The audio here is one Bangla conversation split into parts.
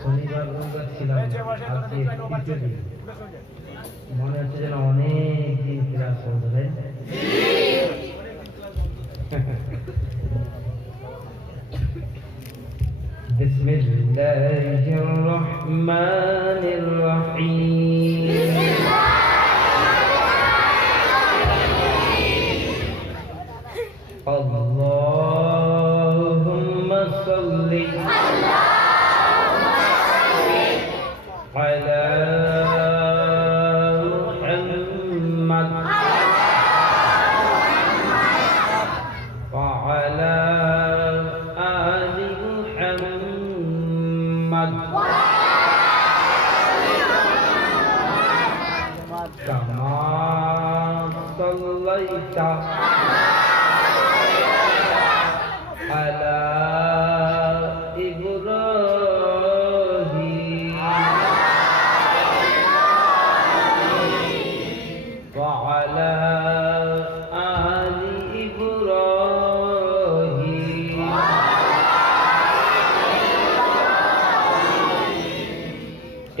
শনিবার রবিবার ছিলাম, আজকে তৃতীয় দিন। মনে হচ্ছে যেন অনেক দিন ক্লাস হতো। بسم الله الرحمن الرحيم اللهم صل على محمد وعلى آل محمد كما صليت على إبراهيم وعلى آل إبراهيم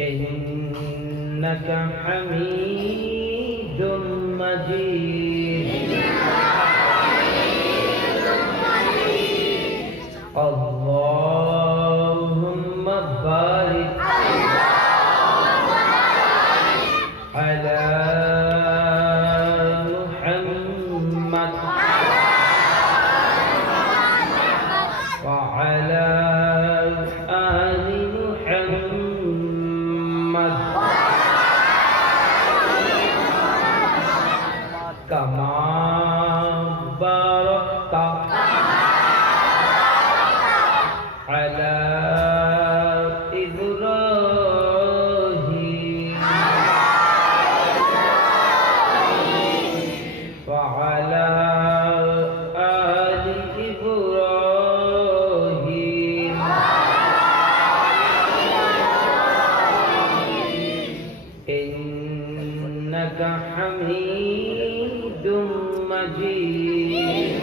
إنك حميد مجيد اللهم بارك على محمد وعلى آل محمد كما باركت على إبراهيم وعلى آل إبراهيم إنك حميد مجيد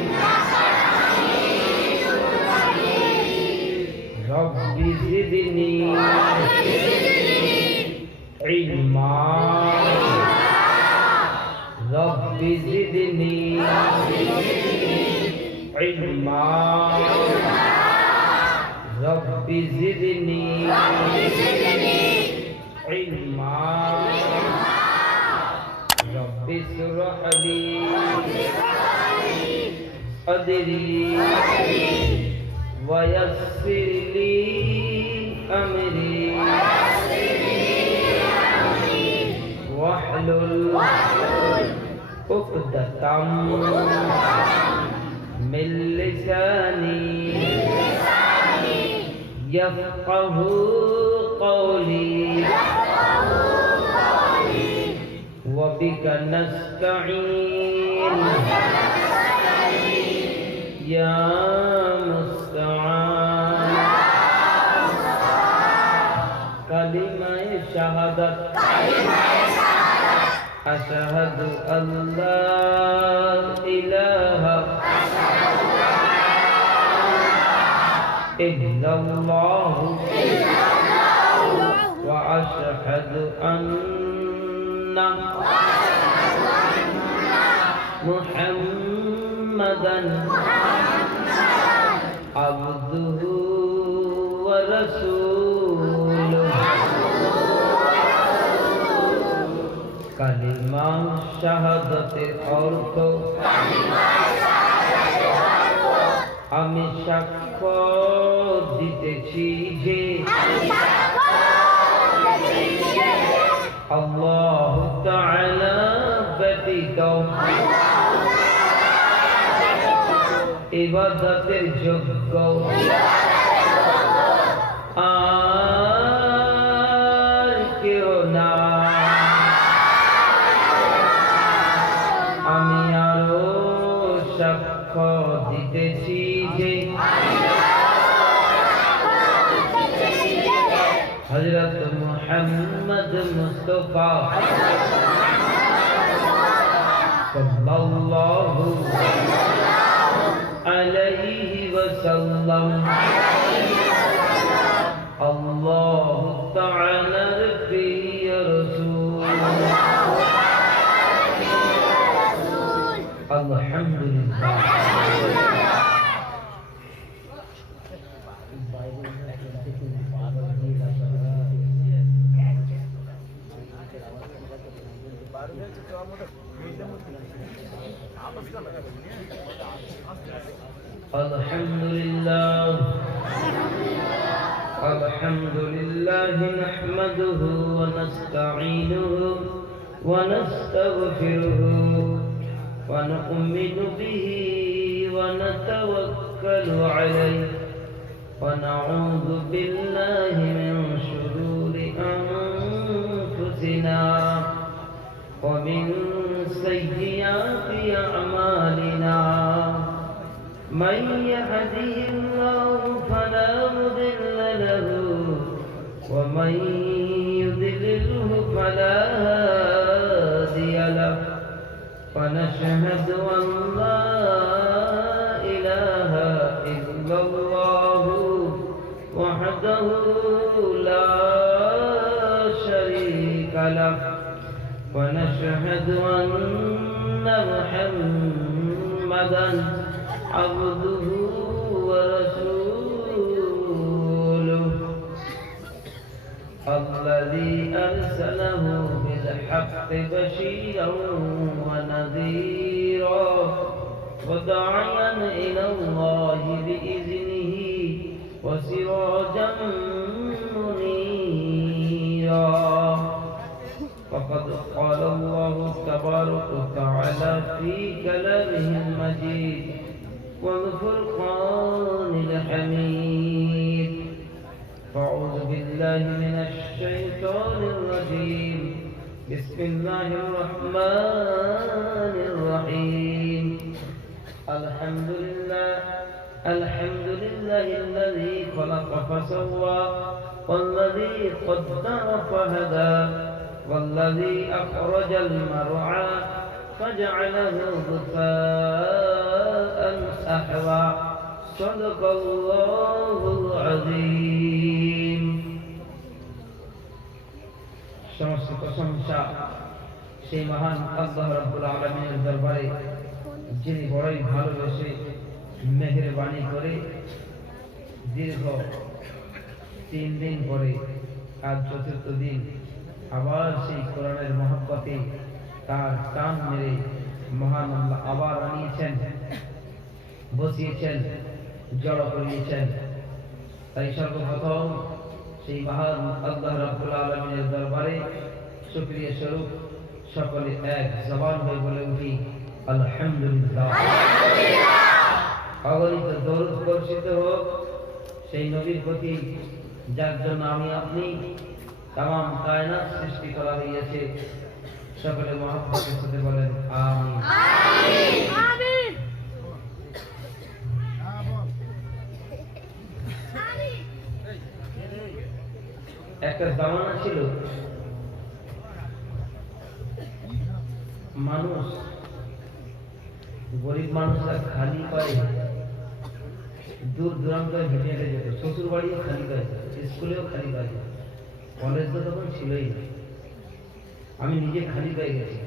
رب زدني علما رب زدني علما رب زدني علما رب اشرح لي صدري ويسر لي أمري واحلل عقدة من لساني يفقه قولي وبك نستعين يا مستعان كلمة شهادة أشهد أن لا إله إلا الله وأشهد أن محمدا عبده ورسوله কালিমা শাহাদাতের অর্থ আমি সাক্ষ্য দিতেছি যে আল্লাহ তাআলা ব্যতীত ইবাদতের যোগ্য আর কেউ না। আমি আরো সাক্ষ্য দিতেছি যে হযরত মুহাম্মদ মুস্তাফা সাল্লাল্লাহু وسلم الله تعالى ربي يا رسول الحمد لله الحمد لله الحمد لله نحمده ونستعينه ونستغفره ونؤمن به ونتوكل عليه ونعوذ بالله من شرور أنفسنا ومن سيئات أعمالنا من يهده الله فلا مضل له ومن يضلله فلا هادي له ونشهد أن لا إله إلا الله وحده لا شريك له ونشهد أن محمدا عبده ورسوله الذي أرسله بالحق بشيرا ونذيرا وداعيا إلى الله بإذنه وسراجا منيرا فقد قال الله تبارك وتعالى في كلامه المجيد والفرقان الحميد أعوذ بالله من الشيطان الرجيم بسم الله الرحمن الرحيم الحمد لله الذي خلق فسوى والذي قدر فهدى والذي أخرج المرعى فجعله غثاء أحوى صدق الله العظيم সমস্ত প্রশংসা সেই মহান আল্লাহ রাব্বুল আলামিনের দরবারে যিনি বড়ই ভালোবেসে মেহেরবানি করে দীর্ঘ 3 দিন পরে আজ চতুর্থ দিন আবার সেই কোরআনের মহব্বতে তার টান মেরে মহান আল্লাহ আবার আনিয়েছেন, বসিয়েছেন, জড়ো করিয়েছেন। তাই সর্বপ্রথম সেই মহান আল্লাহ রাব্বুল আলামিনের দরবারে শুকরিয়া স্বরূপ সকলে এক জবান হয়ে বলে উঠি আলহামদুলিল্লাহ। অগণিত দরুদ বর্ষিত হোক সেই নবীর প্রতি যার জন্য আমি আপনি তামাম কায়নাত সৃষ্টি করা হয়েছে। সকলে মহব্বতের সাথে বলেন আমিন। একটা জামানা ছিল মানুষ, গরিব মানুষরা খালি পায়ে দূর দূরান্ত হেঁটে হেঁটে যেত। শ্বশুর বাড়িও খালি পায়ে, স্কুলেও খালি পায়ে, কলেজ তো তখন ছিলই না। আমি নিজে খালি পায়ে গেছি।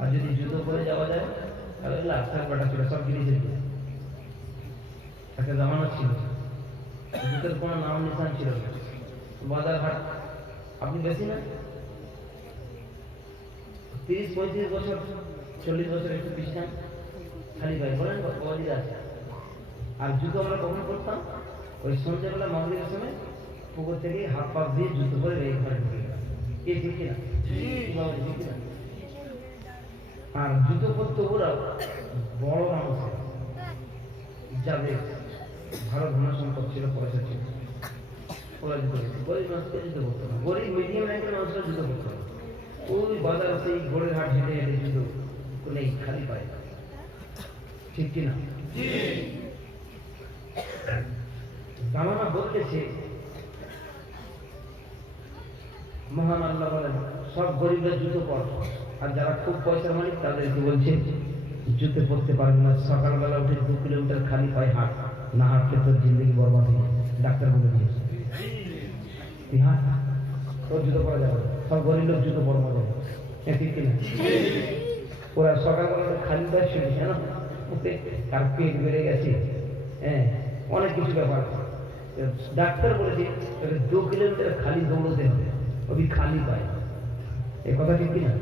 আর যদি জুতো পরে যাওয়া যায় তাহলে লাস্টার পাটা ছিল, সব কিনে যেত। একটা জামানা ছিল জুতোর কোনো নাম নিশান ছিল না। বাজার হাট আপনি বেশি না 30-35 বছর 40 বছর একটু পিছান খালি পায়ে বলেন বাবাজিরা আছে। আর জুতো আমরা কখন করতাম? ওই সন্ধ্যেবেলা মাগরিবের সময় পুকুর থেকে হাত পা দিয়ে জুতো করে এই ঘরে ঢুকে গেলাম। কে ঠিক না? আর জুতো করতে ওরা বড় মানুষ যাদের ভালো ধন সম্পদ ছিল, পয়সা ছিল, ওরা জুতো করতো। গরিব মানুষকে জুতো করতো না। গরিব মিডিয়াম র্যাঙ্কের মানুষরা জুতো করতো না। ওই বাজার সেই ঘোড়ের হাট হেঁটে হেঁটে জুতো নেই, খালি পায়। ঠিক কিনা? জামানা বলতেছে, মহান আল্লাহ বলেন সব গরিবরা জুতো পর, আর যারা খুব পয়সার মালিক তাদেরকে বলছে জুতো পরতে পারবে না। সকালবেলা উঠে 2 কিলোমিটার খালি পায়ে হাঁট, না হাঁটলে তোর জিন্দগি বরবাদ হয়ে যাবে, ডাক্তার বলে দিয়েছে। তুই হাঁট, তোর জুতো পরা যাবে, সব গরিব লোক জুতো পরা যাবে, ঠিক কিনা? ওরা সকালবেলা খালি পায়ে শুনে কেন, তার পেট বেড়ে গেছে, হ্যাঁ অনেক কিছু ব্যাপার। ডাক্তার বলেছে 2 কিলোমিটার খালি দৌড়তে হবে, ওই খালি পায়। এ কথা ঠিক কিনা?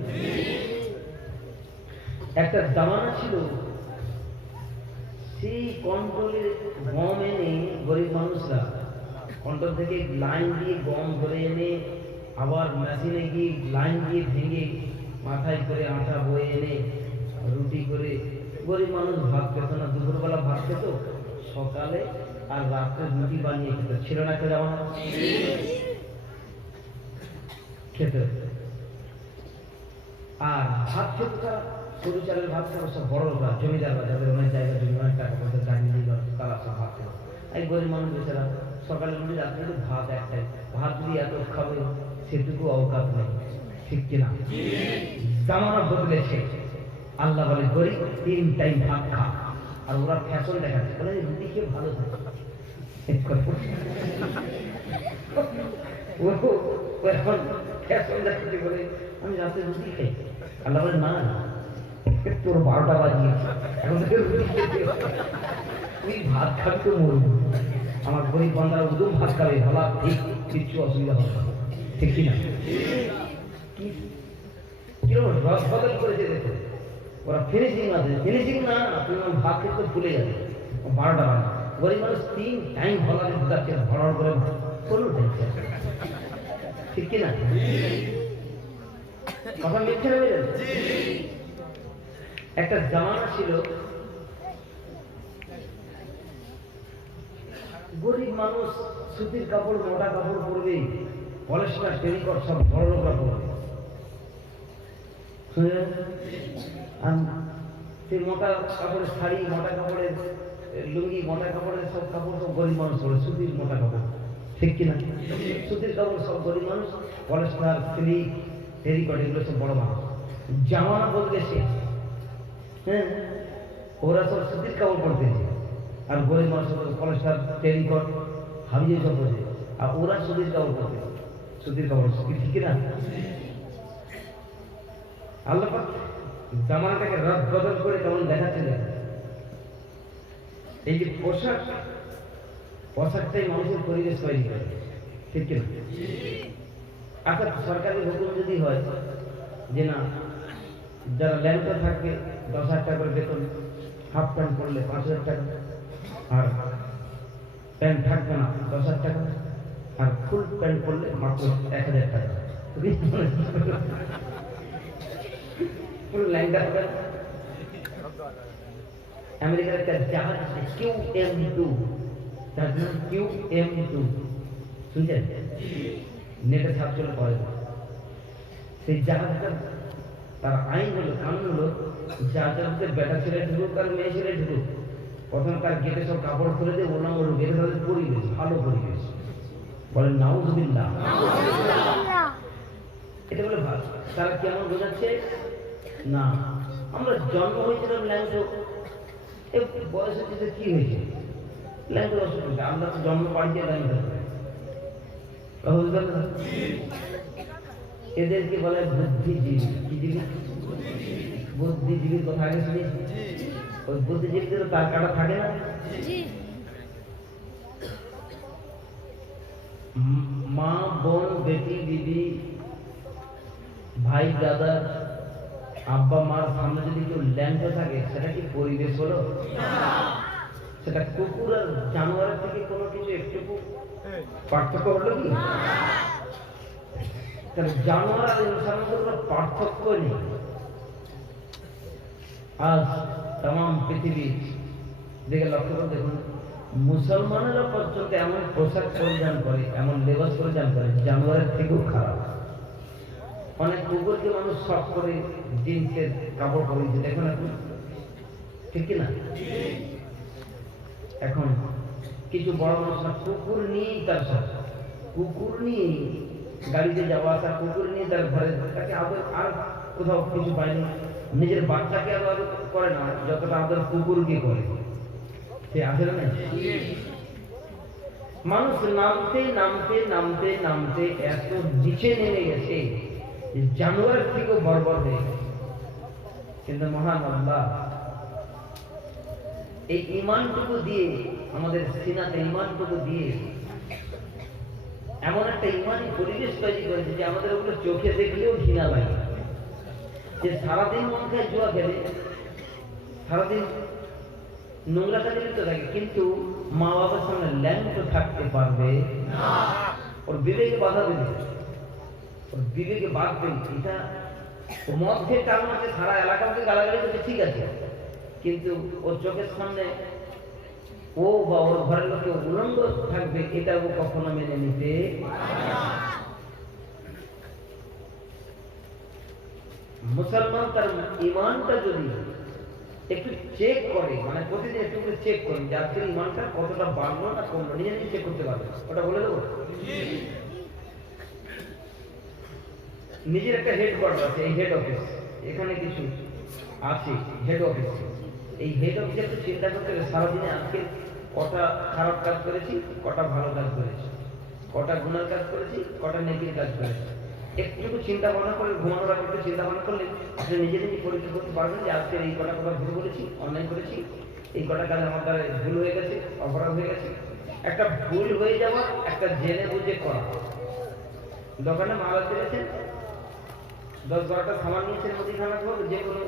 একটা জামানা ছিল, সেই কন্ট্রোলের গম এনে গরিব মানুষরা কন্ট্রোল থেকে লাইন দিয়ে গম ধরে এনে আবার মেশিনে গিয়ে লাইন দিয়ে ভেঙে মাথায় করে আটা বয়ে এনে রুটি করে গরিব মানুষ ভাত পেত না। দুপুরবেলা ভাত খেত, সকালে আর রাত্রে রুটি বানিয়ে খেত। ছিল না একটা জামানা? খেতে আর ভাত খেত তারা, সরু চালের ভাত খাওয়া, সব বড় লোকরা, জমিদার বা যাদের অনেক জায়গা জমি, অনেক টাকা পয়সা চাকরি, তারা সব ভাত খেত। এই গরিব মানুষ বেচারা সকালে রুটি, রাত্রে ভাত একটাই। ভাত যদি এত খাবে সেটুকু অবকাশ নেই, ঠিক কিনা? জামানা বদলেছে। আল্লাহ বলে গরিব 3 টাইম ভাত খা, আর ওরা ফ্যাশন দেখাচ্ছে, বলে রুটি খেয়ে ভালো থাকে। ও এখন ফ্যাশন দেখাচ্ছে বলে আমি রাতে রুটি খাই। আল্লাহ বলে না, তোর 12টা বাজিয়েছে, এখন থেকে রুটি খেতে, তুই ভাত খাবি তো মরবি। আমার গরিব বান্দারা উদম ভাত খাবে, ভালো, ঠিক, কিচ্ছু অসুবিধা হবে না, ঠিক কিনা? কিরকম রস বদল করেছে দেখো। ওরা ফিনিশিং আছে, ফিনিশিং না, তুমি ভাত খেতে ভুলে যাবে। 12টা বাজে, গরিব মানুষ 3 টাইম ভালো বুঝাচ্ছে, ভরার করে কোনো টেনশন, ঠিক কিনা? কথা মিথ্যে নেবে। একটা জামানা ছিল, গরিব মানুষ সুতির কাপড়, মোটা কাপড় পরবে, পলেস্টার, টেরিকট সব বড় লোকরা পরবে। সেই মোটা কাপড়ের শাড়ি, মোটা কাপড়ের লুঙ্গি, মোটা কাপড়ের সব কাপড় সব গরিব মানুষ পরে, সুতির মোটা কাপড়, ঠিক কিনা? সুতির কাপড় সব গরিব মানুষ, পলেস্টার, সিল্ক, টেরিকট এগুলো সব বড় মানুষ। জামানা বদলেছে, হ্যাঁ, ওরা সব সুতির কাপড় পরতেছে, আর গরিব মানুষ পলেস্টার, টেরিকট, হাবিয়ে সব পরছে, আর ওরা সুতির কাপড় পরতেছে। সুতির কাপড়, ঠিক না? আল্লাহ পাক জামানাটাকে রদ বদল করে কেমন দেখাচ্ছে। এই যে পোশাক, পোশাকটাই মানুষের পরিবেশ তৈরি করে, ঠিক কিনা? আচ্ছা, সরকারি হুকুম যদি হয় যে না, যারা ল্যাংটা থাকবে 10,000 টাকা করে বেতন, হাফ প্যান্ট পরলে 5,000 টাকা, আর প্যান্ট থাকবে না 10,000 টাকা, আর ফুল প্যান্ট পরলে মাত্র 1,000 টাকা। আমেরিকার একটা জাহাজ QM2, তার নাম QM2, শুনছেন? নেটে সার্চ করলে পাওয়া যাবে। সেই জাহাজটা, তার আইন হলো, কানুন হলো, জাহাজের বেটা ছেলে ঢুকুক আর মেয়ে ছেলে ঢুকুক, প্রথমকার গেটে সব কাপড় খুলে দিয়ে ওর নাম গেটে তাদের পরিবেশ, ভালো পরিবেশ, বলেন নাউজুবিল্লাহ। এটা বলে ভালো। তারা কেমন বোঝাচ্ছে না, আমরা জন্ম হয়েছিলাম ল্যাংটো, বয়স হচ্ছে কি হয়েছে, ল্যাংটো অসুবিধা, আমরা তো জন্ম পাঠিয়ে ল্যাংটো। এদেরকে বলে বুদ্ধিজীবী। কি জীবী? বুদ্ধিজীবীর কথা আগে শুনেছি। ওই বুদ্ধিজীবীদের তার কাটা থাকে না। মা, বোন, বেটি, দিদি, ভাই, দাদা, আব্বা মার সামনে যদি কেউ ল্যাংটো থাকে, সেটা কি পরিবেশ হলো? সেটা কুকুর আর জানোয়ারের থেকে কোনো কিছু একটুকু পার্থক্য হলো কি? জানোয়ার আর ইনসানের মধ্যে কোনো পার্থক্য নেই। আজ তাম পৃথিবী দিকে লক্ষ্য করে দেখুন, মুসলমানেরা পর্যন্ত এমন পোশাক পরিধান করে, এমন লেবাস পরিধান করে, জানোয়ারের থেকেও খারাপ। অনেক কুকুরকে মানুষ শখ করে জিন্সের কাপড় পরিয়েছে, দেখুন এখন, ঠিক কিনা? এখন কিছু বড় মানুষরা কুকুর নিয়েই তার শখ, কুকুর নিয়েই গাড়িতে যাওয়া আসা, কুকুর নিয়ে তার ঘরে, তাকে আদর আর কোথাও কিছু পায়নি। নিজের বাচ্চাকে আদর করে না যতটা আদর কুকুরকে করে, সে আছে না? মানুষ নামতে নামতে নামতে নামতে এত নিচে নেমে গেছে যে জানোয়ারের থেকেও বর্বর হয়ে গেছে। কিন্তু মহান আল্লাহ এই ইমানটুকু দিয়ে, আমাদের সিনাতে ইমানটুকু দিয়ে এমন একটা ইমানি পরিবেশ তৈরি করেছে যে আমাদের ওগুলো চোখে দেখলেও ঘৃণা লাগে। যে সারাদিন মন খায় জুয়া খেলে, সারাদিন নোংরা কাজে লিপ্ত থাকে, কিন্তু মা বাবার সামনে ল্যাংটো থাকতে পারবে না। ওর বিবেকে বাধা দেবে, ওর বিবেকে বাঁধবে। এটা মদ খেয়ে টান মারছে, সারা এলাকাকে গালাগালি করছে, ঠিক আছে, কিন্তু ওর চোখের সামনে ও বা ওর ঘরের লোকে উলঙ্গ থাকবে, এটা ও কখনো মেনে নিতে। মুসলমান তার ইমানটা যদি একটু চেক করে, মানে প্রতিদিন একটু করে চেক করে যে আজকের ইমানটা কতটা বাড়লো না কমলো, নিজে নিজে চেক করতে পারবে। ওটা বলে দেবো, নিজের একটা হেডকোয়ার্টার আছে, এই হেড অফিস, এখানে কিছু আছে হেড অফিস। এই হেড অফিসে একটু চিন্তা করতে হবে সারাদিনে আজকে কটা খারাপ কাজ করেছি, কটা ভালো কাজ করেছি, কটা গুনার কাজ করেছি, কটা নেকির কাজ করেছি। একটু চিন্তা ভাবনা করলে, ঘুমানোর আগে একটু চিন্তা ভাবনা করলে আপনি নিজে নিজে পরীক্ষা করতে পারবেন যে আজকে এই কটা কথা ভুল বলেছি, অন্যায় করেছি, এই কটা কাজ আমার দ্বারা ভুল হয়ে গেছে, অপরাধ হয়ে গেছে। একটা ভুল হয়ে যাওয়া, একটা জেনে বুঝে করা। দোকানে মাল দিয়েছেন, 10-12টা সামান নিয়েছেন, মুদিখানা হোক, যে কোনো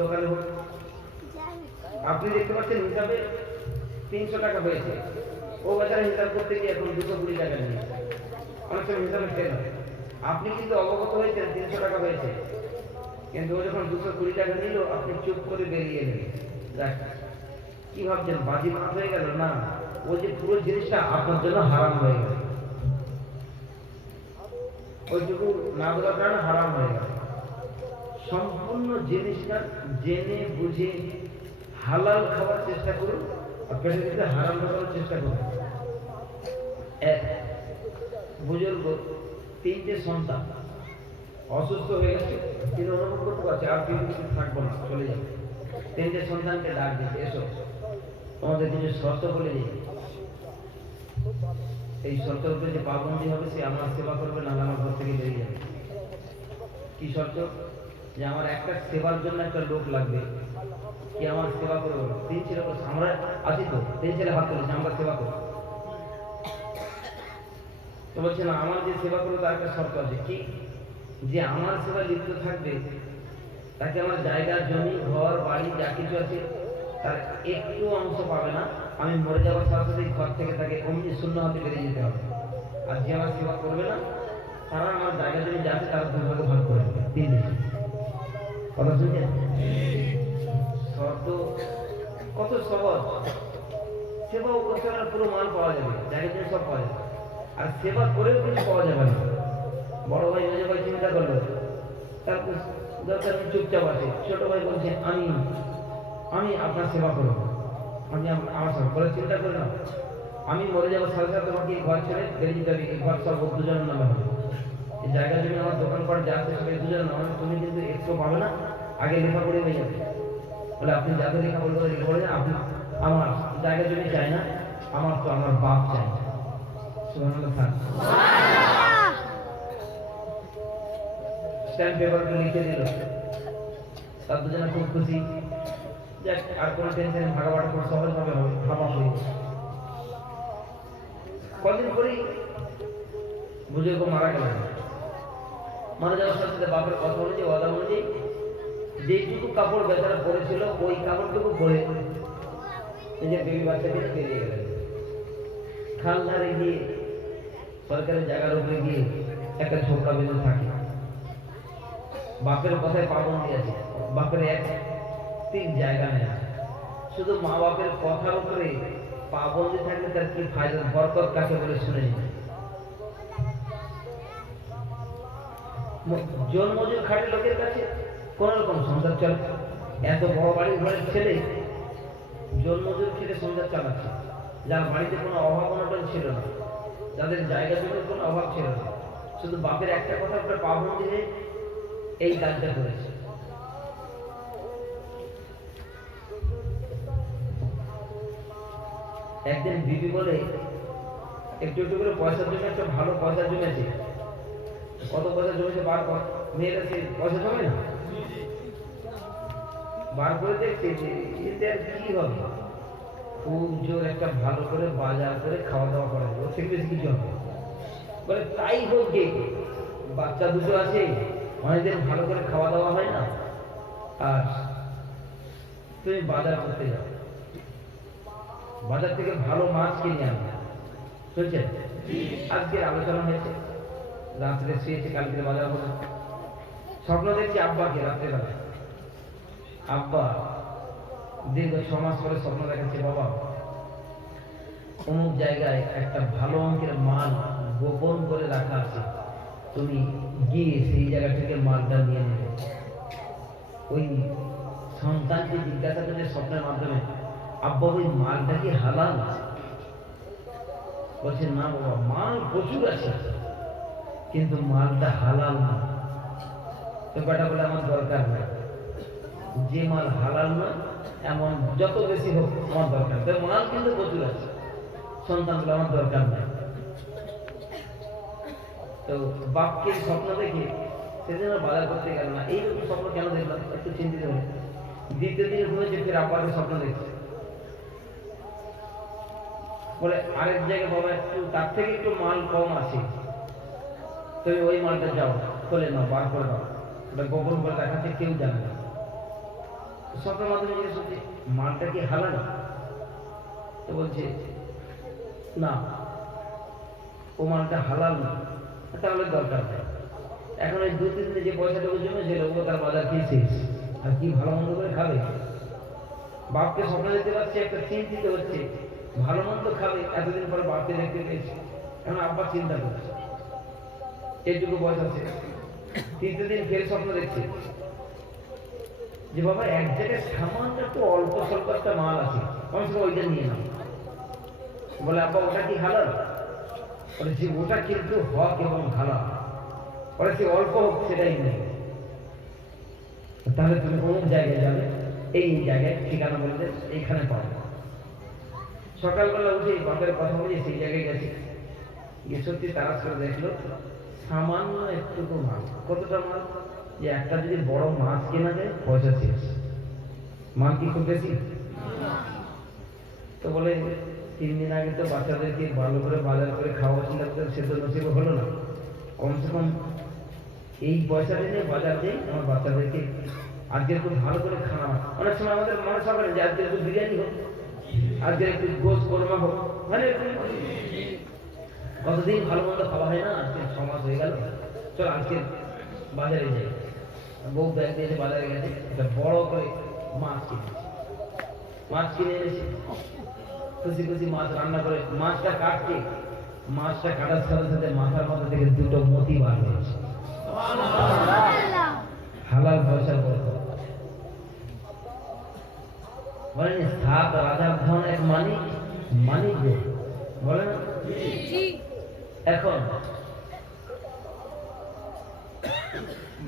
দোকানে হোক, আপনি দেখতে পাচ্ছেন হিসাবে 300 টাকা হয়েছে, ও বাজারে হিসাব করতে গিয়ে এখন 220 টাকা নিয়েছে। অনেক সময় হিসাবে ফেল হয়। আপনি কিন্তু অবগত হয়েছেন 300 টাকা হয়েছে, কিন্তু ও যখন 220 টাকা নিল, আপনি চুপ করে বেরিয়ে এলেন। দেখ কি ভাবছেন, বাজি মাছ হয়ে গেল? না, ও যে পুরো জিনিসটা আপনার জন্য হারাম হয়ে গেল, ওইটুকু না দেওয়ার কারণে হারাম হয়ে গেল। সম্পূর্ণ জিনিসটা জেনে বুঝে হালাল খাওয়ার চেষ্টা করুন, আর পেটের ভিতরে হারাম খাওয়ার চেষ্টা করুন। এক বুজুর্গ, 3টে সন্তান, অসুস্থ হয়ে গেছে, তিনি অনুভব করতে পারছে আর পৃথিবীতে থাকবো না, চলে যাবে। 3টে সন্তানকে ডাক দিয়েছে, এসো তোমাদের কিছু শর্ত বলে দিই, এই শর্তের উপরে যে পাবন্দি হবে সে আমার সেবা করবে, না আমার ঘর থেকে বেরিয়ে যাবে। কি শর্ত? যে আমার একটা সেবার জন্য একটা লোক লাগবে, কি আমার সেবা করবো। 3 ছেলে আমরা আছি তো, 3 ছেলে হাত তুলেছে, আমরা সেবা করবো। তো বলছে না, আমার যে সেবা করবো তার একটা শর্ত আছে। কি? যে আমার সেবা লিপ্ত থাকবে তাকে আমার জায়গা, জমি, ঘর, বাড়ি যা কিছু আছে তার একটু অংশ পাবে না। আমি মরে যাওয়ার সাথে সাথে ঘর থেকে তাকে অমনি শূন্য হাতে বেরিয়ে যেতে হবে। আর যে আমার সেবা করবে না, তারা আমার জায়গা জমি যা আছে তারা 2 ভাগে ভাগ করে দেবে। 3 দিন কথা শুনছেন? শর্ত কত সহজ। সেবাও করতে পারে, পুরো মাল পাওয়া যাবে, জায়গা জমি সব পাওয়া যাবে, আর সেবা করেও কিছু পাওয়া যাবে না। বড় ভাই মেজো ভাই চিন্তা করলো, তারপর দরকার চুপচাপ আছে। ছোট ভাই বলছে আমি আপনার সেবা করবো, আমি আমার সব বলে চিন্তা করে না, আমি মরে যাবো সাথে সাথে তোমাকে এই ঘর ছেড়ে বেরিয়ে যেতে হবে। এই ঘর সব 2জনের নামে হবে, এই জায়গা জমি আমার দোকান করে যা আছে সবাই 2জনের নামে। তুমি কিন্তু একটু পাবে না, আগে লেখা পড়ে হয়ে যাবে। বলে আপনি যাতে লেখা পড়ে লেখা পড়ে, আপনি আমার জায়গা জমি চাই না, আমার তো আমার বাপ চাই। স্ট্যাম্প পেপারটা লিখে দিল, তার 2জনে খুব খুশি। যাক, আর কোনো টেনশন, ভাগাভাগি খুব সহজভাবে হবে, ভাবা হয়ে কদিন পরেই বুজুর্গ মারা গেলেন। মারা যাওয়ার সাথে সাথে বাপের কথা অনুযায়ী, ওয়াদা অনুযায়ী যেইটুকু কাপড় বেচারা পরেছিল, ওই কাপড়টুকু পরে নিজের বেবি বাচ্চাকে বেরিয়ে গেলেন। খাল ধারে গিয়ে, সরকারের জায়গার উপরে গিয়ে একটা ছোকরা বেঁধে থাকে। বাপের কথায় পাবন্দি আছে, বাপের একটি জায়গা নেই। শুধু মা বাপের কথার উপরে পাবন্দি থাকলে তার কি ফায়দা, বরকত কাকে বলে শুনে নিন। জন্মজুর খাটে লোকের কাছে কোন রকম সংসার চলে। এত বড় বাড়ির ঘরের ছেলে জন্মজুর খেটে সংসার চালাচ্ছে, যার বাড়িতে কোনো অভাব অনটন ছিল না, যাদের জায়গা জমির কোনো অভাব ছিল না, শুধু বাপের একটা কথার উপরে পাবন্দি হয়ে এই কাজটা করেছে। একদিন বিবি বলে একটু একটু করে পয়সার জন্য একটা ভালো পয়সা জমেছে, কত পয়সা জমেছে বার কর, মেয়েরা সে পয়সা জমে না, বার করে দেখছে যে এতে আর কি হবে, খুব জোর একটা ভালো করে বাজার করে খাওয়া দাওয়া করা যাবে, ওর থেকে বেশি কিছু হবে। বলে তাই হোক গে, বাচ্চা দুটো আছে, অনেকদিন ভালো করে খাওয়া দাওয়া হয় না, আর তুমি বাজার করতে যাও, বাজার থেকে ভালো মাছ কিনে আনবে। শুনছেন, আজকে আলোচনা হয়েছে, রাত্রে শুয়েছে, কালকে বাজার হলো, স্বপ্ন দেখছি আব্বাকে রাত্রেবেলা, আব্বা দীর্ঘ 6 মাস পরে স্বপ্ন দেখাচ্ছে, বাবা অমুক জায়গায় একটা ভালো অঙ্কের মাল গোপন করে রাখা আছে, তুমি গিয়ে সেই জায়গা থেকে মালটা নিয়ে নেবে। ওই সন্তানকে জিজ্ঞাসা করে স্বপ্নের মাধ্যমে, আব্বা ওই মালটা কি হালাল? বলছে না বাবা, মাল প্রচুর আছে কিন্তু মালটা হালাল না। তো বেটা বলে আমার দরকার নাই, যে মাল হালাল না এমন যত বেশি হোক আমার দরকার, তো মাল কিন্তু প্রচুর আছে, সন্তান বলে আমার দরকার নাই। তো বাপকে স্বপ্ন দেখে সেদিন আর বাজার করতে গেল না। এইরকম স্বপ্ন কেন দেখলাম একটু চিন্তিত হল। দ্বিতীয় দিনে ঘুমেছে, ফের আব্বাকে স্বপ্ন দেখছে, বলে আরেক জায়গায় বাবা একটু তার থেকে একটু মাল কম আছে, তুমি ওই মালটা যাও খুলে নাও, বার করে দাও, ওটা গোপন করে দেখাচ্ছে, কেউ জানে না। স্বপ্নের মাধ্যমে জিজ্ঞেস করছে মালটা কি হালাল? তো বলছে না, ও মালটা হালাল না, তাহলে দরকার নেই। এখন ওই 2-3 দিনে যে পয়সাটুকু জমেছে ওগুলো তার বাজার খেয়ে শেষ, আর কি ভালো মন্দ করে খাবে? বাপকে স্বপ্ন দেখতে পাচ্ছে, একটা চিন্তিত হচ্ছে, ভালো মন্দ খাবে, এতদিন পরে বাপকে দেখতে পেয়েছে, এখন আব্বা চিন্তা করছে এইটুকু বয়স আছে। 3 দিন ফের স্বপ্ন দেখছে যে বাবা এক জায়গায় সামান্য একটু অল্প স্বল্প একটা মাল আছে, অনেক সময় ওইটা নিয়ে নাও। বলে আব্বা ওটা কি হালাল? বলে যে ওটা কিন্তু হক এবং হালাল, বলে সে অল্প হোক সেটাই নেই। তাহলে তুমি কোন জায়গায় যাবে, এই জায়গায় ঠিকানা বললে এইখানে পাবে। সকালবেলা উঠে বাপের কথা বলে সেই জায়গায় গেছে, গিয়ে সত্যি তারাস করে দেখলো সামান্য একটুকু মাল। কতটা মাল? যে একটা যদি বড় মাছ কেনা যায় পয়সা শেষ। মাল কি খুব বেশি? তো বলে 3 দিন আগে তো বাচ্চাদেরকে ভালো করে বাজার করে খাওয়া চিন্তা করতে, সে তো নসিব হলো না। কমসে কম এই পয়সা দিয়ে বাজার দিয়ে আমার বাচ্চাদেরকে আজকে একটু ভালো করে খাওয়া। অনেক সময় আমাদের মনে সকালে যে আজকে একটু বিরিয়ানি হোক, আজকে একটু গোস কোরমা হোক, মানে কতদিন ভালো মন্দ খাওয়া হয় না, আজকে 6 মাস হয়ে গেল, চল আজকে বাজারে যাই। বউ ব্যাগ দিয়ে বাজারে গেছে, একটা বড় করে মাছ কিনেছে, মাছ কিনে এনেছে, খুশি খুশি মাছ রান্না করে মাছটা কাটছে, মাছটা কাটার সাথে সাথে মাথার মধ্যে থেকে 2টো মতি বার হয়েছে। হালাল পয়সা বলতো বলেন, 7 রাজার ধন এক মানিক, মানিক বলেন। এখন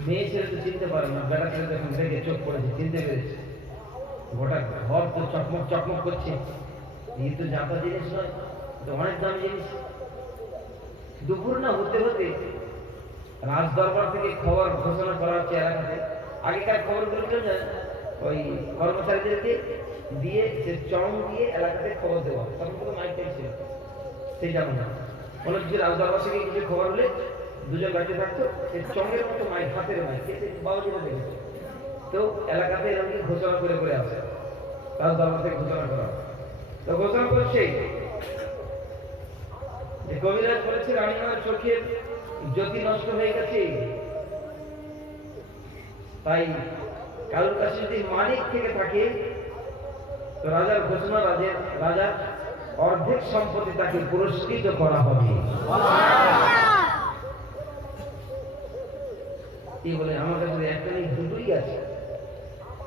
মেয়ে ছেলে তো চিনতে পারে না, বেটা ছেলে যখন দেখে চোখ পড়েছে, চিনতে পেরেছে, গোটা ঘর তো চকমক চকমক করছে, এই তো জাতা জিনিস নয়, তো অনেক দামি জিনিস। দুপুর না হতে হতে রাজ দরবার থেকে খবর ঘোষণা করা হচ্ছে এলাকাতে। আগেকার খবরগুলো ওই কর্মচারীদেরকে দিয়ে সে চং দিয়ে এলাকাতে খবর দেওয়া, তখন কোনো মাইকটাই ছিল সেই যেমন না। মনে হচ্ছে রাজ দরবার থেকে কিছু খবর হলে 2জন বাড়িতে থাকতো, সে চঙের মতো মাইক, হাতের মাইক, বাবা যেটা দেখেছে, তো এলাকাতে এরকম ঘোষণা করে করে আসে, রাজ দরবার থেকে ঘোষণা করা। তো ঘোষণা করছে যে কবিরাজ বলেছে রানীমার চোখের জ্যোতি নষ্ট হয়ে গেছে, তাই কারোর কাছে যদি মানিক থেকে থাকে তো রাজার ঘোষণা, রাজার অর্ধেক সম্পত্তি তাকে পুরস্কৃত করা হবে। কি বলে, আমার কাছে একটা নেই, 2টোই আছে।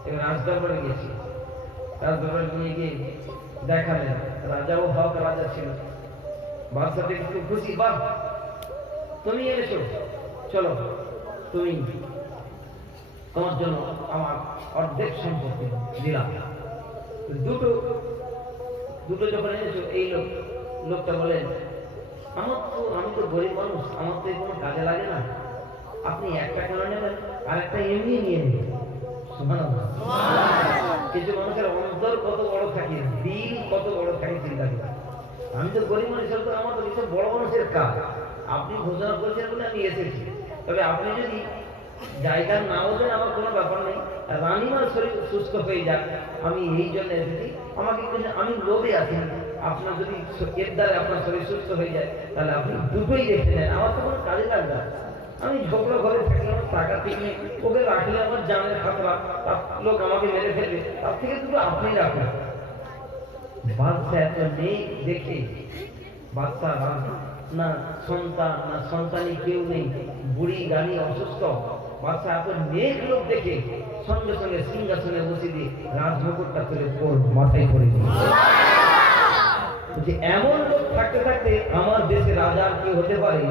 এবার রাজদরবারে গেছি, রাজদরবারে নিয়ে গিয়ে দেখালেন, রাজাও হক রাজা ছিল, বাদশাতে একটু খুশি, বাহ তুমি এসো, চলো তুমি, তোমার জন্য আমার অর্ধেক সম্পত্তি দিলাম। 2টো দুটো যখন এনেছো, এই লোকটা বলেন আমি তো গরিব মানুষ, আমার তো কোনো কাজে লাগে না, আপনি একটা কেন নেবেন আর একটা এমনি নিয়ে নেবেন। কিছু মানুষের অন্তর কত বড় থাকে, দিল কত বড় থাকে চিন্তা করে। আমি তো গরিব মানুষ, তো আমার তো কিছু বড় মানুষের কাজ, আপনি ঘোষণা করেছেন বলে আমি এসেছি। তবে আপনি যদি জায়গার নাও দেন আমার কোনো ব্যাপার নেই, রানিমার শরীর সুস্থ হয়ে যাক, আমি এই জন্য এসেছি। আমাকে আমি লোভে আছি, আপনার যদি এর দ্বারা আপনার শরীর সুস্থ হয়ে যায় তাহলে আপনি দুটোই রেখে নেন, আমার তো কোনো কাজে লাগবে না। আমি ঝগড়া ঘরে থাকি, আমার টাকা থেকে ওকে রাখলে আমার জানের খাতরা, লোক আমাকে মেরে ফেলবে, তার থেকে দুটো আপনি রাখুন। বাচ্চা এত নেই দেখে, বাচ্চা না সন্তান না সন্তানই কেউ নেই, বুড়ি গাড়ি অসুস্থ, বাচ্চা এত নেক লোক দেখে সঙ্গে সঙ্গে সিংহাসনে বসে দিয়ে রাজমুকুটটা তুলে মাথায় করে দিই। এমন লোক থাকতে থাকতে আমার দেশে রাজার কি হতে পারে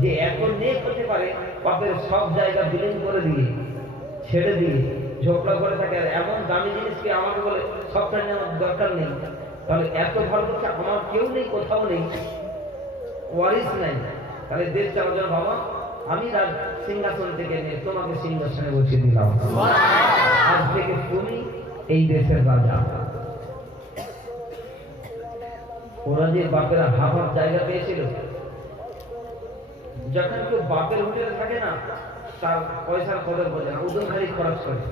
যে এত নেক হতে পারে, পাপের সব জায়গা বিলীন করে দিয়ে ছেড়ে দিয়ে ঝগড়া করে থাকে, আর এমন দামি জিনিসকে আমাকে বলে সবটা নেওয়ার দরকার নেই। তাহলে এত ভালো করছে, আমার কেউ নেই, কোথাও নেই, ওয়ারিস নাই, তাহলে দেশ চালার জন্য বাবা আমি সিংহাসন থেকে নিয়ে তোমাকে সিংহাসনে বসিয়ে দিলাম, আজ থেকে তুমি এই দেশের রাজা। ওরা যে বাপেরা হাফার জায়গা পেয়েছিল, যখন কেউ বাপের হোটেলে থাকে না তার পয়সার কদর বোঝে না, ওজন খালি খরচ করে,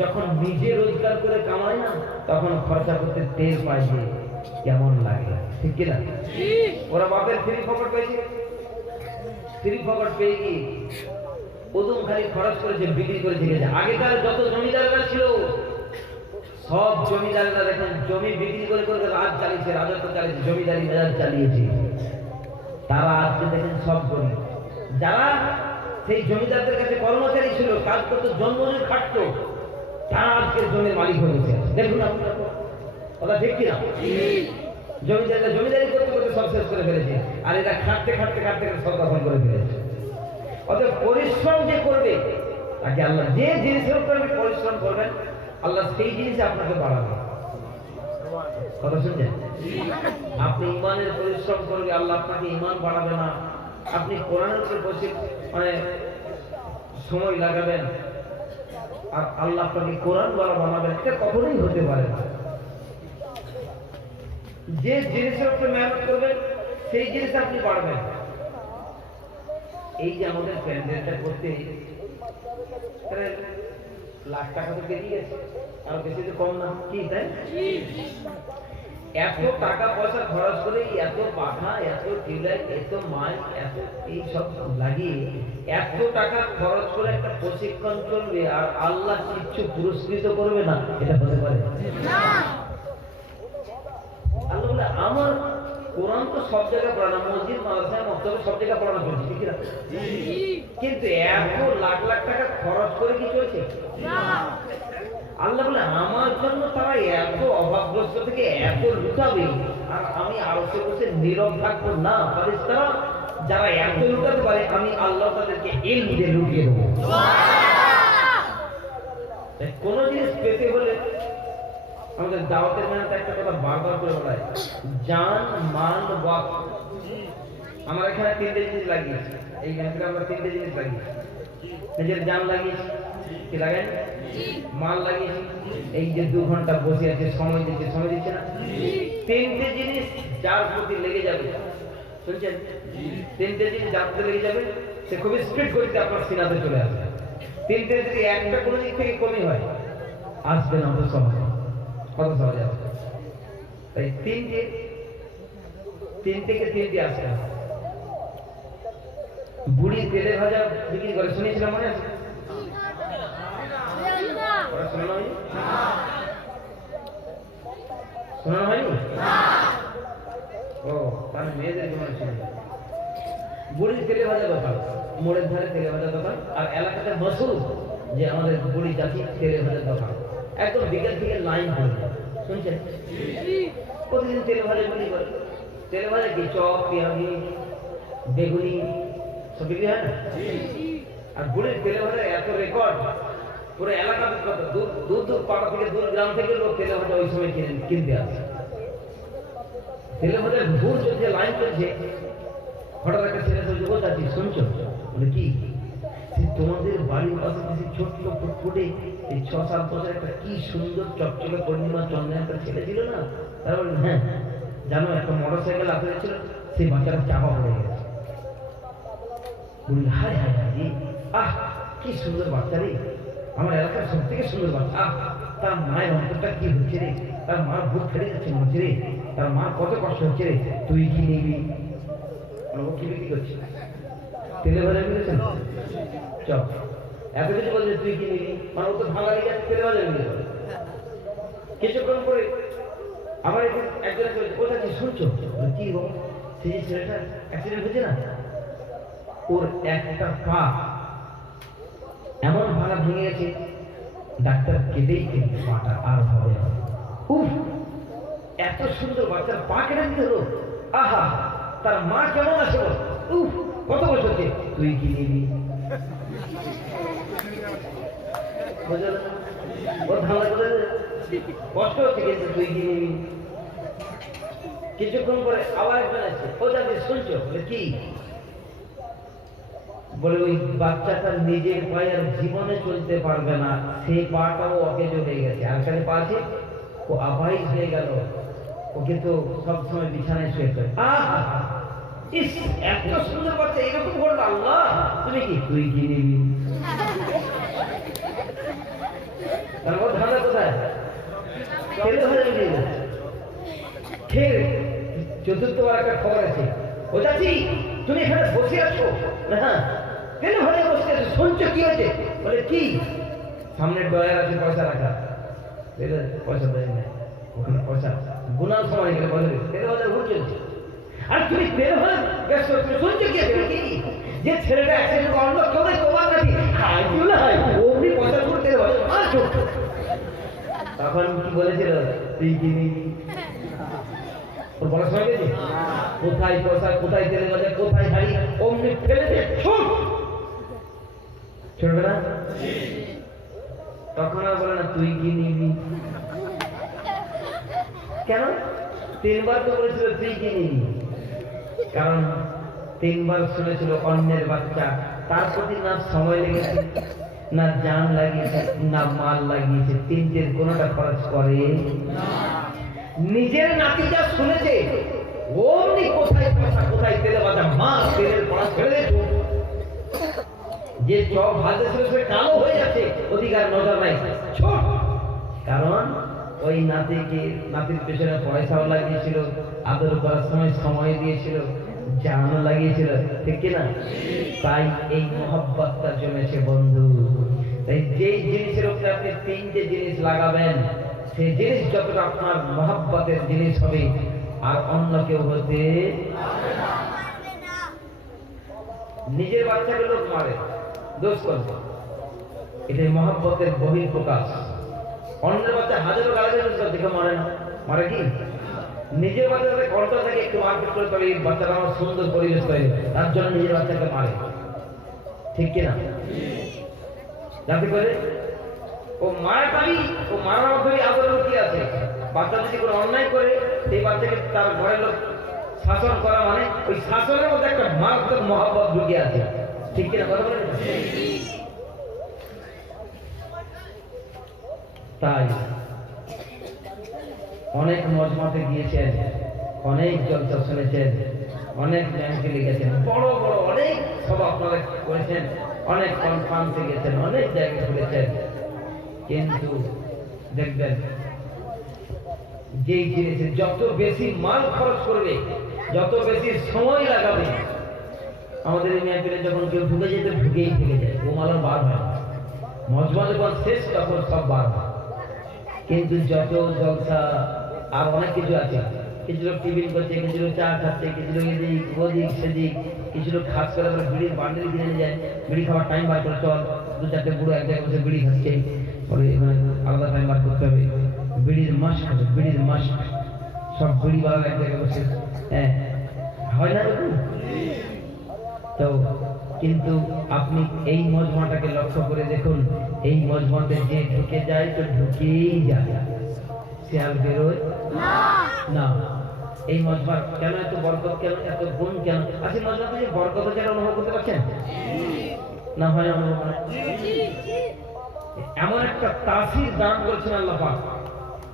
যখন নিজে রোজগার করে কামায় না তখন খরচা করতে তেল পায় যে কেমন লাগে, ঠিক কিনা? ওরা বাপের ফ্রি পকেট পেয়েছে, ফ্রি পকেট পেয়ে গিয়ে ওজন খালি খরচ করেছে, বিক্রি করে থেকে যায়। আগেকার যত জমিদাররা ছিল সব জমিদাররা দেখেন জমি বিক্রি করে করে রাজ চালিয়েছে, রাজত্ব চালিয়েছে, জমিদারি রাজ চালিয়েছে, তারা আজকে দেখেন সব গরিব। যারা সেই জমিদারদের কাছে কর্মচারী ছিল, কাজ করতো, জন্মজুর খাটতো, তারা আজকের জমির মালিক হয়েছে। দেখুন আপনার কথা ঠিক কিনা? জমিদাররা জমিদারি করতে করতে সব শেষ করে ফেলেছে, আর এরা খাটতে খাটতে খাটতে সব দখল করে ফেলেছে। অতএব পরিশ্রম যে করবে তাকে আল্লাহ যে জিনিসের উপর পরিশ্রম করবেন আল্লাহ সেই জিনিসে আপনাকে বাড়াবে। কথা শুনছেন? আপনি ইমানের পরিশ্রম করবে, আল্লাহ আপনাকে ইমান বাড়াবে না। আপনি কোরআনের উপর বসে সময় লাগাবেন আর আল্লাহ আপনাকে কোরআন বলা বানাবেন, এটা কখনোই হতে পারে না। যে জিনিসের উপর মেহনত করবেন সেই জিনিস আপনি পারবেন। এই যে আমাদের প্যান্ডেলটা করতে লাখ টাকা তো বেরিয়ে গেছে, আর বেশি তো কম না, কি তাই? এত টাকা পয়সা খরচ করে এত পাখা, এত টিউবলাইট, এত মাইক, এত এই সব লাগিয়ে এত টাকা খরচ করে একটা প্রশিক্ষণ চলবে আর আল্লাহ কিচ্ছু পুরস্কৃত করবে না, এটা হতে পারে না। আল্লাহ বলে আমার কোরআন তো সব জায়গায় পড়ানো, মসজিদ মাদ্রাসায় মক্তবে সব জায়গায় পড়ানো চলছে, ঠিক না? কিন্তু এত লাখ লাখ টাকা খরচ করে কি চলছে? আল্লাহ বলে আমার জন্য তারা এত অভাবগ্রস্ত থেকে এত লুটাবে আর আমি আরো বসে নীরব থাকবো না। তারা যারা এত লুটাতে পারে আমি আল্লাহ তাদেরকে ইলম দিয়ে লুটিয়ে দেবো। কোন জিনিস পেতে হলে আমাদের দাওয়াতের মেহনত একটা কথা বারবার করে বলায়, জান মান ওয়াক্ত। আমরা এখানে তিনটে জিনিস লাগিয়েছি, এই মেহনতে আমরা তিনটে জিনিস লাগিয়েছি। নিজের জান লাগিয়েছি, কি লাগাই? মাল লাগিয়েছি, এই যে 2 ঘন্টা বসে আছে সময় দিচ্ছে না, তিনটে জিনিস যার প্রতি লেগে যাবে, শুনছেন? তিনটে জিনিস যার প্রতি লেগে যাবে সে খুবই স্পিড করতে আপনার সিনাতে চলে আসবে। তিনটে যদি একটা কোনো দিক থেকে কমই হয় আসবে না, তো সহজ কত সহজ আসবে। তাই তিনটে আসবে। বুড়ি তেলে ভাজা বিক্রি করে, শুনেছিলাম, মনে আছে? শোনানো হয়নি? ও তাহলে মেয়েদের জীবনে শুনে। বুড়ির তেলে ভাজা দোকান, মোড়ের ধারে তেলে ভাজা দোকান, আর এলাকাতে মশহুর যে আমাদের বুড়ি জাতি তেলে ভাজা দোকান, একদম বিকেল থেকে লাইন পড়ে যায়, শুনছেন? প্রতিদিন তেলে ভাজা বিক্রি করে। তেলে ভাজা কি চপ, পেঁয়াজি, বেগুনি সব বিক্রি হয় না? আর বুড়ির তেলে ভাজা এত রেকর্ড, পুরো এলাকা দূর দূর পাড়া থেকে, দূর গ্রাম থেকে লোক তেলে ভাজা ওই সময় কিনতে আসে। তেলে ভাজার ভুল চলছে, লাইন চলছে, হঠাৎ একটা ছেলে বলছে, ও চাচি শুনছো? বলে কি? তোমাদের বাড়ির পাশে কিছু ছোট্ট ফুটফুটে এই 6-7 বছর একটা কি সুন্দর চকচকে পূর্ণিমা চন্দ্রে একটা ছেলে ছিল না? তারা বললেন হ্যাঁ জানো, একটা মোটর সাইকেল আসতে ছিল, সেই বাচ্চাটা চাপা পড়ে গেছে। বললি হায় হায় হায় রে, আহ কি সুন্দর বাচ্চা রে, আমার এলাকার সব থেকে সুন্দর বাচ্চা, আহ তার মায়ের অন্তরটা কি হচ্ছে রে, তার মা বুক ফেলে যাচ্ছে মনে রে, তার মা কত কষ্ট হচ্ছে রে, তুই কি নিবি? ও কি বিক্রি করছে? তেলে ভাজা নিয়েছে চল, এত কিছু বলছে তুই কি নিবি, মানে ও তো ভাঙা লেগে তেলে ভাজা নিয়ে যাবে। কিছুক্ষণ পরে আবার একজন কোথায় কি শুনছো? কি বাবা, সেই যে ছেলেটা অ্যাক্সিডেন্ট হয়েছে না, ওর একটা পা এমন ভাঙা ভেঙে গেছে, ডাক্তার কেটেই কিন্তু পাটা আর হবে না। উফ, এত সুন্দর বাচ্চার পা কেটে দিতে হলো, আহা তার মা কেমন আছে বল, উফ কত বছর, তুই কি নিবি? ও ধান্দা করে কষ্ট হচ্ছে, কিন্তু তুই কি নিবি? কিছুক্ষণ পরে আবার একজন আছে, ও যাকে শুনছো? বলে কি? বলে ওই বাচ্চাটা নিজের পায়ে আর জীবনে চলতে পারবে না, সেই পাটাও অকেজ হয়ে গেছে, আর কাছে পা আছে, ও আবাইজ হয়ে গেল, ওকে তো সবসময় বিছানায় শুয়ে ফেলে। আহা ইস, এত সুন্দর বাচ্চা, এরকম করলো আল্লাহ, তুমি কি? তুই কি নিবি? তারপর ধান্দা কোথায়? তেলে ভাজা নিয়ে যাচ্ছে। ফের চতুর্থবার একটা খবর আছে, ও চাচি তুমি এখানে বসে আছো? হ্যাঁ তেলে ভাজা বসে আছো, শুনছো কি হয়েছে? বলে কি? সামনে ডয়ার আছে পয়সা রাখা, পয়সা দেয় না, ওখানে পয়সা গুনার সময় গেলে বলে তেলে ভাজা ভুল চলছে, আর তুমি তেলে ভাজা ব্যস্ত, তুমি শুনছো কি? যে ছেলেটা অ্যাক্সিডেন্ট করলো কেউ তোমার কাছে হাই দিল, হয় অমনি পয়সা করে তেলে ভাজা মারছো। তখন কি বলেছিল? তুই কি নিবি? ওর বলার সময় গেছে, কোথায় পয়সা, কোথায় তেলে ভাজা, কোথায় হাড়ি, অমনি ফেলে দিয়ে ছুট, ছুটবে না? তখন আর বলে না তুই কি নিবি? কেন? 3 বার তো বলেছিল তুই কি নিবি, কারণ 3 বার শুনেছিল অন্যের বাচ্চা, তার প্রতি না সময় লেগেছে, না জান লাগিয়েছে, না মাল লাগিয়েছে, 3টের কোনোটা খরচ করে না। নিজের নাতিটা শুনেছে, অমনি কোথায় পয়সা, কোথায় তেলে ভাজা, মা তেলের পড়া ছেড়ে দে। যে চপ ভাজতে ছিল সে কালো হয়ে যাচ্ছে, অধিকার নজর নাই, ছোট, কারণ ওই নাতির পেছনে পয়সাও লাগিয়েছিল, আদর করার সময় দিয়েছিল, জানও লাগিয়েছিল, ঠিক কিনা? তাই এই মহব্বতটা জমেছে বন্ধু। তাই যেই জিনিসের উপরে আপনি 3টে জিনিস লাগাবেন, সেই জিনিস যতটা আপনার মহব্বতের জিনিস হবে, আর অন্য কেউ হতে নিজের বাচ্চাকে লোক মারে, দোষ করবে, এটাই মহব্বতের বহিঃপ্রকাশ। অন্যের বাচ্চা হাজারো গালাগালি দেখে মারে না, মারে কি? নিজের বাচ্চাকে কন্ট্রোল থেকে একটু মারপিট করে, তবে এই বাচ্চাটা আমার সুন্দর পরিবেশ তৈরি, তার জন্য নিজের বাচ্চাকে মারে, ঠিক কিনা? যাতে করে ও মারাটাই, ও মারার মধ্যে আদরের কি আছে? বাচ্চা যদি কোনো অন্যায় করে, সেই বাচ্চাকে তার ঘরের লোক শাসন করা, মানে ওই শাসনের মধ্যে একটা মারাত্মক মহব্বত ঢুকে আছে, ঠিক কিনা? কথা বলেন। তাই অনেক মজমাতে গিয়েছেন, অনেক জলসা শুনেছেন, অনেক ব্যাংকে লিখেছেন, বড় বড় অনেক সব আপনারা করেছেন, অনেক কনফারেন্সে গেছেন, অনেক জায়গায় ঘুরেছেন, কিন্তু দেখবেন যেই জিনিসে যত বেশি মাল খরচ করবে, যত বেশি সময় লাগাবে, আমাদের এই মেয়েপেলে যখন কেউ ঢুকে যেতে ঢুকেই থেকে যায়, ও মাল বার হয়, মজমা যখন শেষ তখন সব বার হয়। কিন্তু যত জলসা আর অনেক কিছু আছে, কিছু লোক টিফিন করছে, কিছু লোক চা খাচ্ছে, কিছু লোক এদিক ওদিক সেদিক, কিছু লোক খাস করে বিড়ির বান্ডেল কিনে নিয়ে যায়, বিড়ি খাওয়ার টাইম বার করে, চল 2-4টে বুড়ো এক জায়গায় বসে বিড়ি খাচ্ছে, পরে আলাদা টাইম বার করতে হবে, বিড়ির মাস্ক খাবে, বিড়ির মাস্ক, সব বিড়ি বাড়াল এক জায়গায় বসে, হ্যাঁ হয় না এরকম? তো কিন্তু আপনি এই মজমাটাকে লক্ষ্য করে দেখুন, এই মজমাতে যে ঢুকে যায় তো ঢুকেই যায়, সে আর বেরোয় না। এই মজবার কেন এত বরকত, কেন এত গুণ, কেন আসলে মজবা থেকে বরকত যেটা অনুভব করতে পারছেন না? হয় অনুভব করেন? এমন একটা তাসির দান করেছেন আল্লাহ পাক,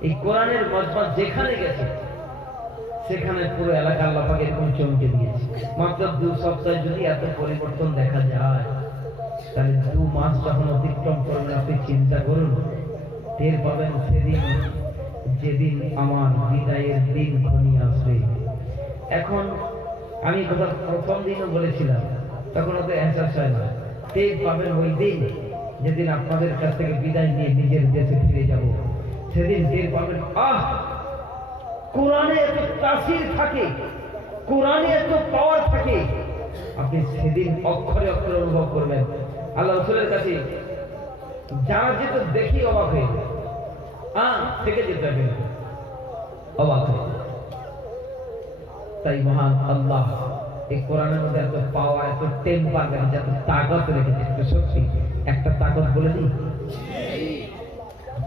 এই কোরআনের মজমা যেখানে গেছে সেখানে পুরো এলাকা আল্লাহ পাক এরকম চমকে দিয়েছে। মাত্র 2 সপ্তাহে যদি এত পরিবর্তন দেখা যায়, তাহলে 2 মাস যখন অতিক্রম করবেন আপনি চিন্তা করুন, টের পাবেন সেদিন যেদিন আমার বিদায়ের দিন ঘনিয়ে আসবে। এখন আমি কথা প্রথম দিনও বলেছিলাম, তখন অত এহসাস হয় না। টের পাবেন ওই দিন যেদিন আপনাদের কাছ থেকে বিদায় নিয়ে নিজের দেশে ফিরে যাব, সেদিন টের পাবেন কোরআনে এত তাসির থাকে, কোরআনে এত পাওয়ার থাকে। আপনি সেদিন অক্ষরে অক্ষরে অনুভব করবেন। আল্লাহ রাসূলের কাছে যারা যেত দেখি অবাক হয়ে থেকে যেতে হবে, অবাক হয়ে। তাই মহান আল্লাহ এই কোরআনের মধ্যে এত পাওয়ার, এত টেম্পার, এত তাকত রেখেছে। সত্যি একটা তাকত বলে দিই,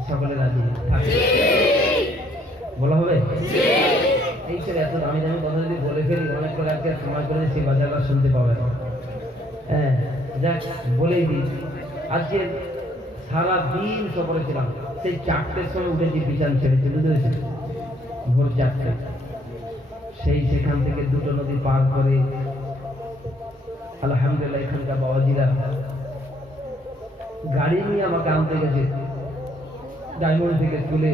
সকলে রাজি থাকে বলা হবে? এই ছেলে এত দামি দামি কথা যদি বলে ফেলি, অনেক করে আজকে সময় করে সেই বাজারটা শুনতে পাবে না। হ্যাঁ, যাক বলেই দিই। আজকে সারা দিন সফরে ছিলাম, সেই 4টের সময় উঠেছি বিছান ছেড়েছি, বুঝতে পেরেছি? ভোর 4টে। সেই সেখান থেকে 2টো নদী পার করে আলহামদুলিল্লাহ এখানকার বাবাজিরা গাড়ি নিয়ে আমাকে আনতে গেছে, ডায়মন্ড থেকে তুলে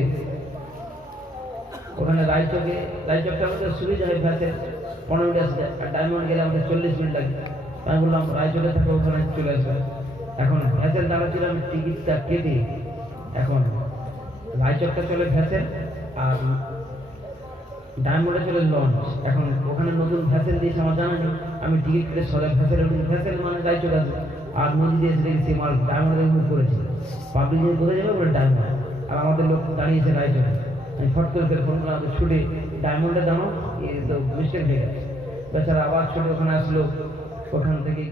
ওখানে রায়চকটা আমাদের সুবিধা হয়, ভ্যাসে 15 মিনিট আসতে, আর ডায়মন্ড গেলে আমাদের 40 মিনিট লাগে। আমি বললাম রায়চকে থাকো, ওখানে চলে আসবে। এখন ভ্যাসেল দাঁড়াচ্ছিল, আমি টিকিটটা কেটে এখন রায়চকটা চলে ভ্যাসেল, আর ডায়মন্ডে চলে লঞ্চ। এখন ওখানে নতুন ভ্যাসেল দিয়েছে আমার জানা নেই, আমি টিকিট কেটে সরে ভ্যাসেল মানে রায়চক আসবে, আর নদী দিয়ে দেখছি মাল ডায়মন্ডে মুভ করেছিল। পাবলিক যে বোঝা যাবে ওটা ডায়মন্ড, আর আমাদের লোক দাঁড়িয়েছে রায়চকে। আমি ফট করে ফোন করলাম, ছুটে ডায়মন্ডে দাঁড়ো, তো মিস্টেক হয়ে গেছে। বেচারা আবার ছুটে ওখানে আসলো, ওখান থেকে